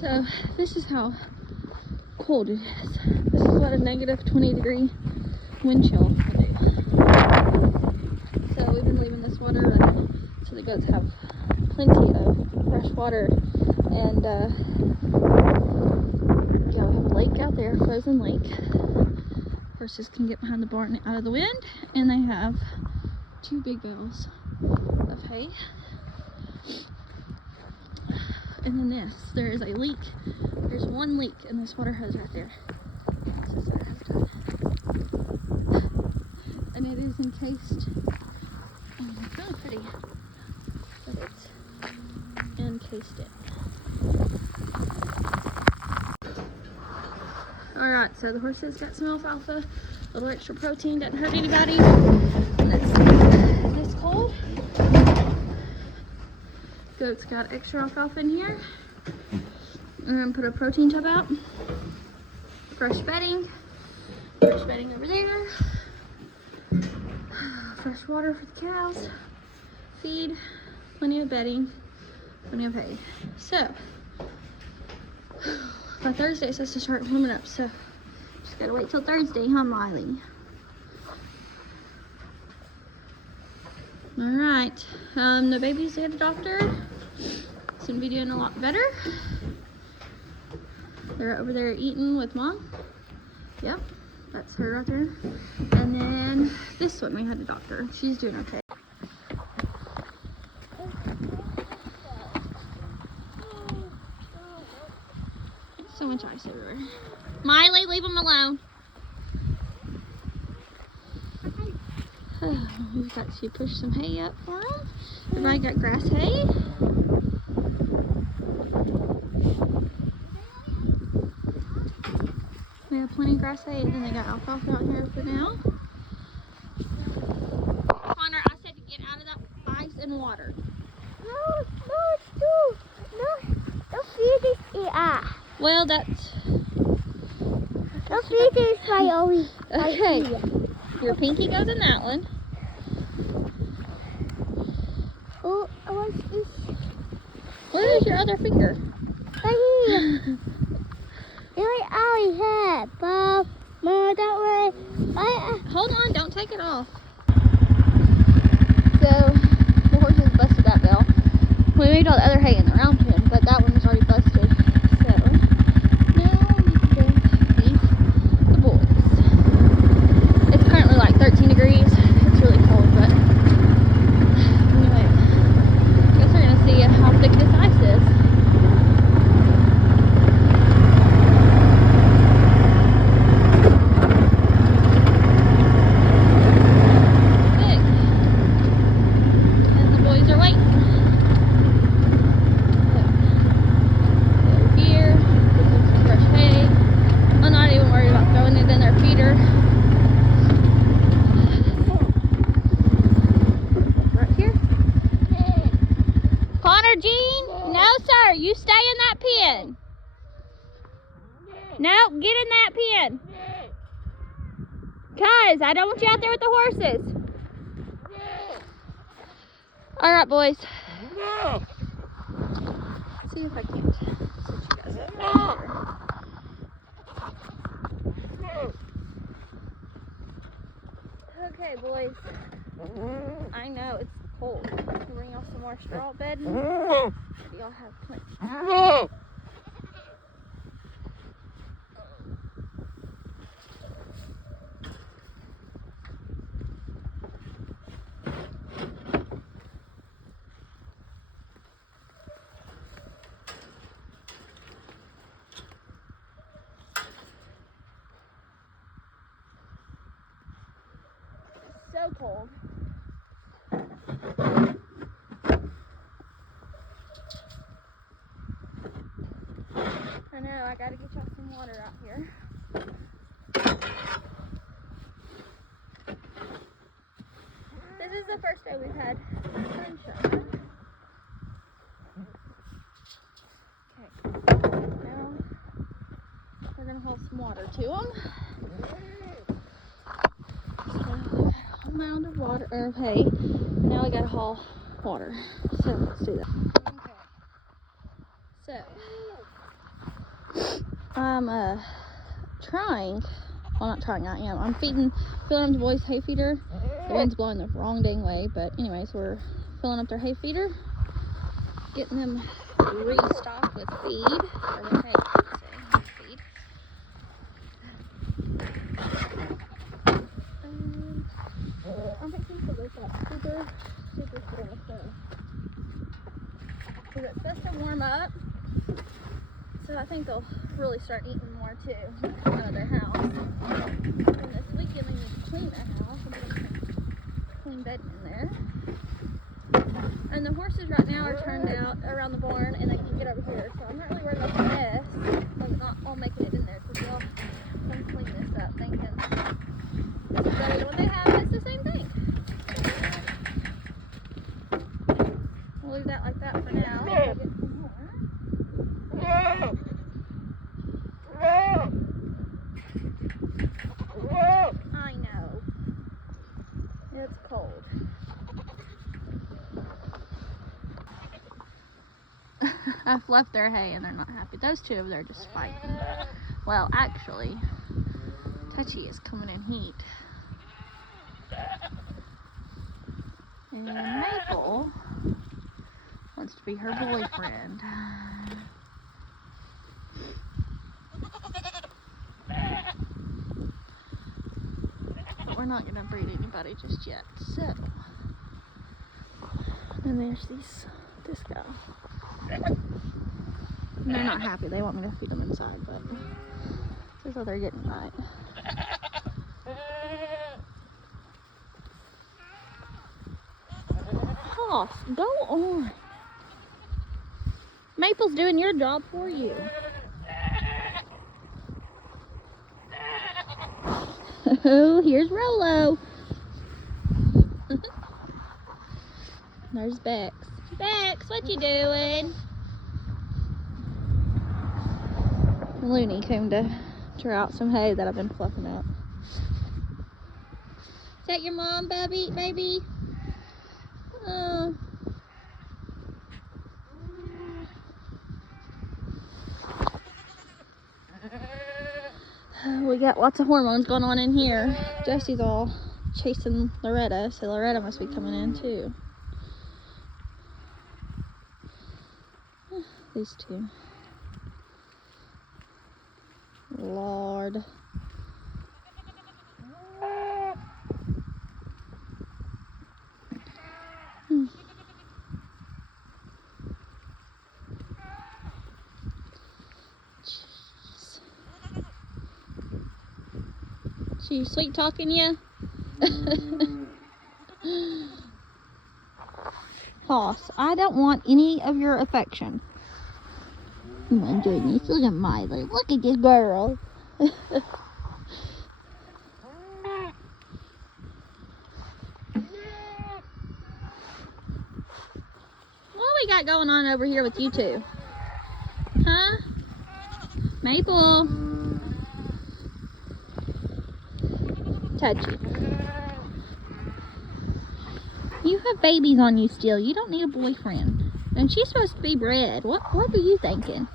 So this is how cold it is. This is what a negative 20-degree wind chill will do. So we've been leaving this water running so the goats have plenty of fresh water. And yeah, we have a lake out there, frozen lake. Horses can get behind the barn out of the wind, and they have 2 big bales of hay. And then there is a leak. There's one leak in this water hose right there. This is our hose done. And it is encased. It's really pretty, but it's encased it. Alright, so the horses got some alfalfa. A little extra protein doesn't hurt anybody. And it's this cold. Goats got extra alfalfa in here. I'm gonna put a protein tub out. Fresh bedding over there. Fresh water for the cows. Feed, plenty of bedding, plenty of hay. So, by Thursday it's supposed to start warming up, so just gotta wait till Thursday, huh, Miley? Alright, the baby's at the doctor. It's gonna be doing a lot better. They're over there eating with Mom. Yep, that's her right there. And then this one, we had the doctor. She's doing okay. So much ice everywhere. Miley, leave them alone. She pushed some hay up for them. Everybody got grass hay. We have plenty of grass hay, and then they got alfalfa out here for now. Connor, I said to get out of that ice and water. No, it's too. No, don't feed this here. Well, that's... Don't feed this right over. Okay, your pinky goes in that one. Oh, I want this. Where is your other finger? Right here. Really, I have, Bob. Mama, don't worry. Hold on, don't take it off. So, the horses busted that bell. We moved all the other hay in the round pen, but that one was already busted. So, now we can go feed the boys. It's currently like 13 degrees. It's really cold, but anyway, I guess we're going to see how thick this ice is. You stay in that pen. No, get in that pen. Cuz, I don't want you out there with the horses. Alright, boys. Let's see if I can't sit you guys up here. Okay, boys. I know, it's cold. Bring y'all some more straw bedding. Y'all have plenty. It's so cold. I know, I gotta get y'all some water out here. This is the first day we've had sunshine. Okay, now we're gonna haul some water to them. So, a whole mound of water, or hay. Now we gotta haul water. So, let's do that. Okay. So, I'm trying, well not trying, I am. I'm filling up the boys' hay feeder. The wind's blowing the wrong dang way, but anyways, we're filling up their hay feeder, getting them restocked with feed, or with hay, I should say, not feed. I'm fixing to wake up super cool, so. Because it's supposed to warm up, so I think they'll really start eating more too out of their house. And this weekend we need to clean their house and put some clean bedding in there. And the horses right now are turned out around the barn and they can get over here, so I'm not really worried about the mess of not all making it in there because we'll come clean this up thinking this is better than what they have, and it's the same thing. We'll leave that like that for now. We'll get some more. I know. It's cold. I've left their hay and they're not happy. Those two over there are just fighting. Well, actually, Touchy is coming in heat. And Maple wants to be her boyfriend. But we're not going to breed anybody just yet, so. And there's this guy. And they're not happy. They want me to feed them inside, but this is what they're getting right. Hoss, go on. Maple's doing your job for you. Oh, here's Rolo. There's Bex. Bex, what you doing? Looney came to tear out some hay that I've been fluffing up. Is that your mom, baby? Oh. We got lots of hormones going on in here. Jesse's all chasing Loretta, so Loretta must be coming in too. These two. Lord. Jeez. She sweet talking you? Hoss, I don't want any of your affection. Oh my goodness, look at Miley. Look at this girl. What we got going on over here with you two? Huh? Maple. Touchy. You have babies on you still. You don't need a boyfriend. And she's supposed to be bred. What are you thinking?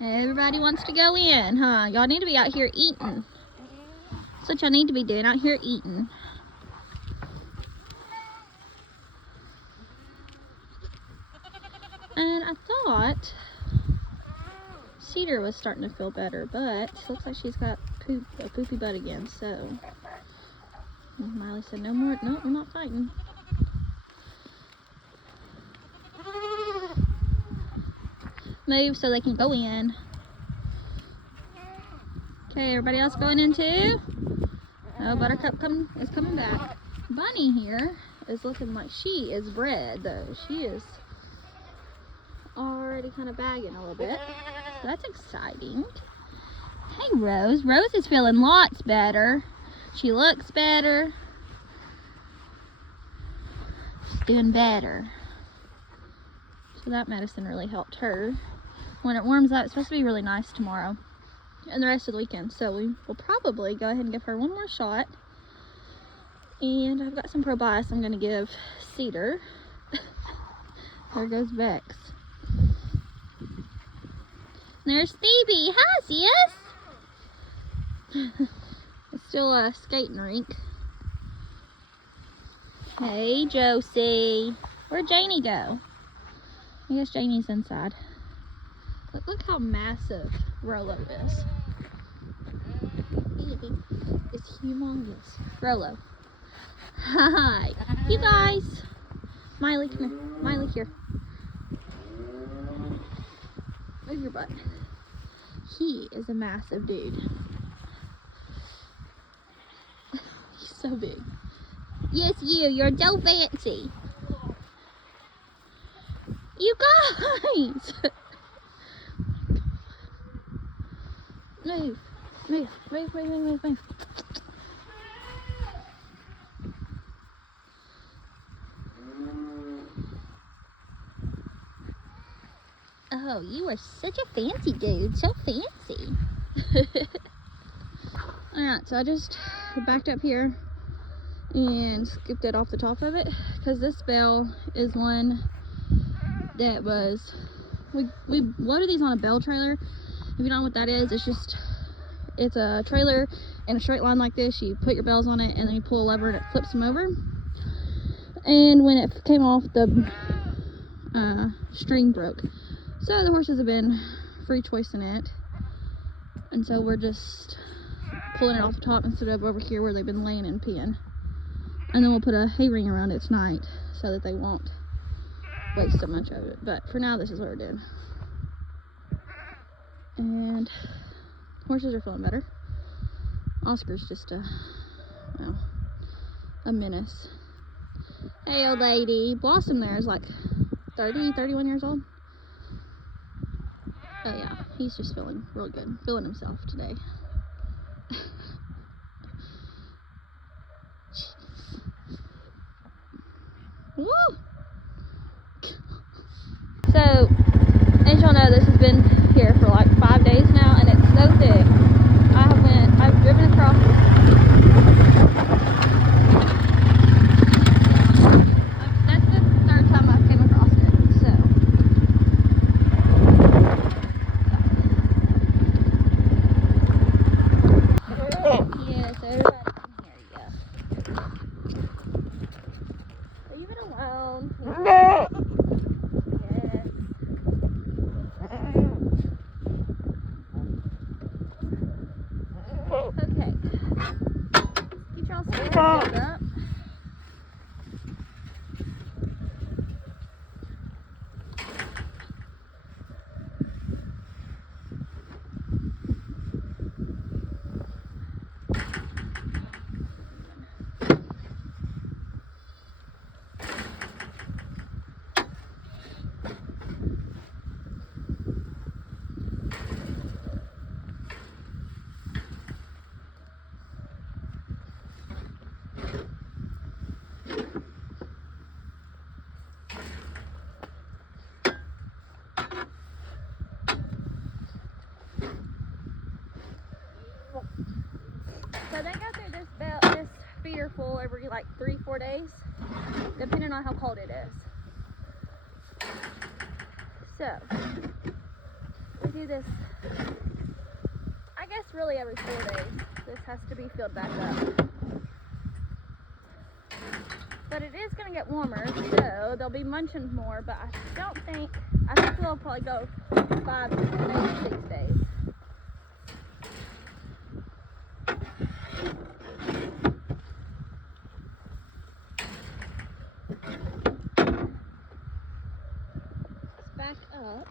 Everybody wants to go in, huh? Y'all need to be out here eating. That's what y'all need to be doing, out here eating. And I thought Cedar was starting to feel better, but it looks like she's got a poopy butt again, so. And Miley said, no more, no, we're not fighting. Move so they can go in. Okay, everybody else going in too? Oh, Buttercup is coming back. Bunny here is looking like she is bred, though. She is already kind of bagging a little bit. So that's exciting. Hey, Rose. Rose is feeling lots better. She looks better. She's doing better. So that medicine really helped her. When it warms up, it's supposed to be really nice tomorrow and the rest of the weekend. So we will probably go ahead and give her one more shot. And I've got some probiotics I'm going to give Cedar. There goes Bex. There's Phoebe. Hi, sis. It's still a skating rink. Hey, Josie. Where'd Janie go? I guess Janie's inside. Look how massive Rolo is. It's humongous. Rolo. Hi. You guys. Miley, come here. Miley, here. Move your butt. He is a massive dude. He's so big. Yes, you're so fancy. You guys! Move. Oh, you are such a fancy dude. So fancy. Alright, so I just backed up here and scooped it off the top of it because this bale is one that was, we loaded these on a bale trailer. If you don't know what that is, it's a trailer in a straight line like this. You put your bales on it and then you pull a lever and it flips them over. And when it came off, the string broke. So the horses have been free choicing it. And so we're just pulling it off the top instead of over here where they've been laying and peeing. And then we'll put a hay ring around it tonight so that they won't waste so much of it. But for now, this is what we're doing. And horses are feeling better. Oscar's just a menace. Hey, old lady. Blossom there is like 30, 31 years old. Oh yeah, he's just feeling real good. Feeling himself today. Woo! So, as y'all know, this has been here for like 5 days now, and it's so thick. I've driven across it. That's the third time I've came across it, so. Yeah, so everybody can hear you. Leave it alone. Yes. Okay. Get y'all settled up. So they go through this feeder full every like 3-4 days, depending on how cold it is. So we do this, I guess, really every 4 days. This has to be filled back up. But it is going to get warmer, so they'll be munching more. But I think they'll probably go 5, maybe 6 days. Back up.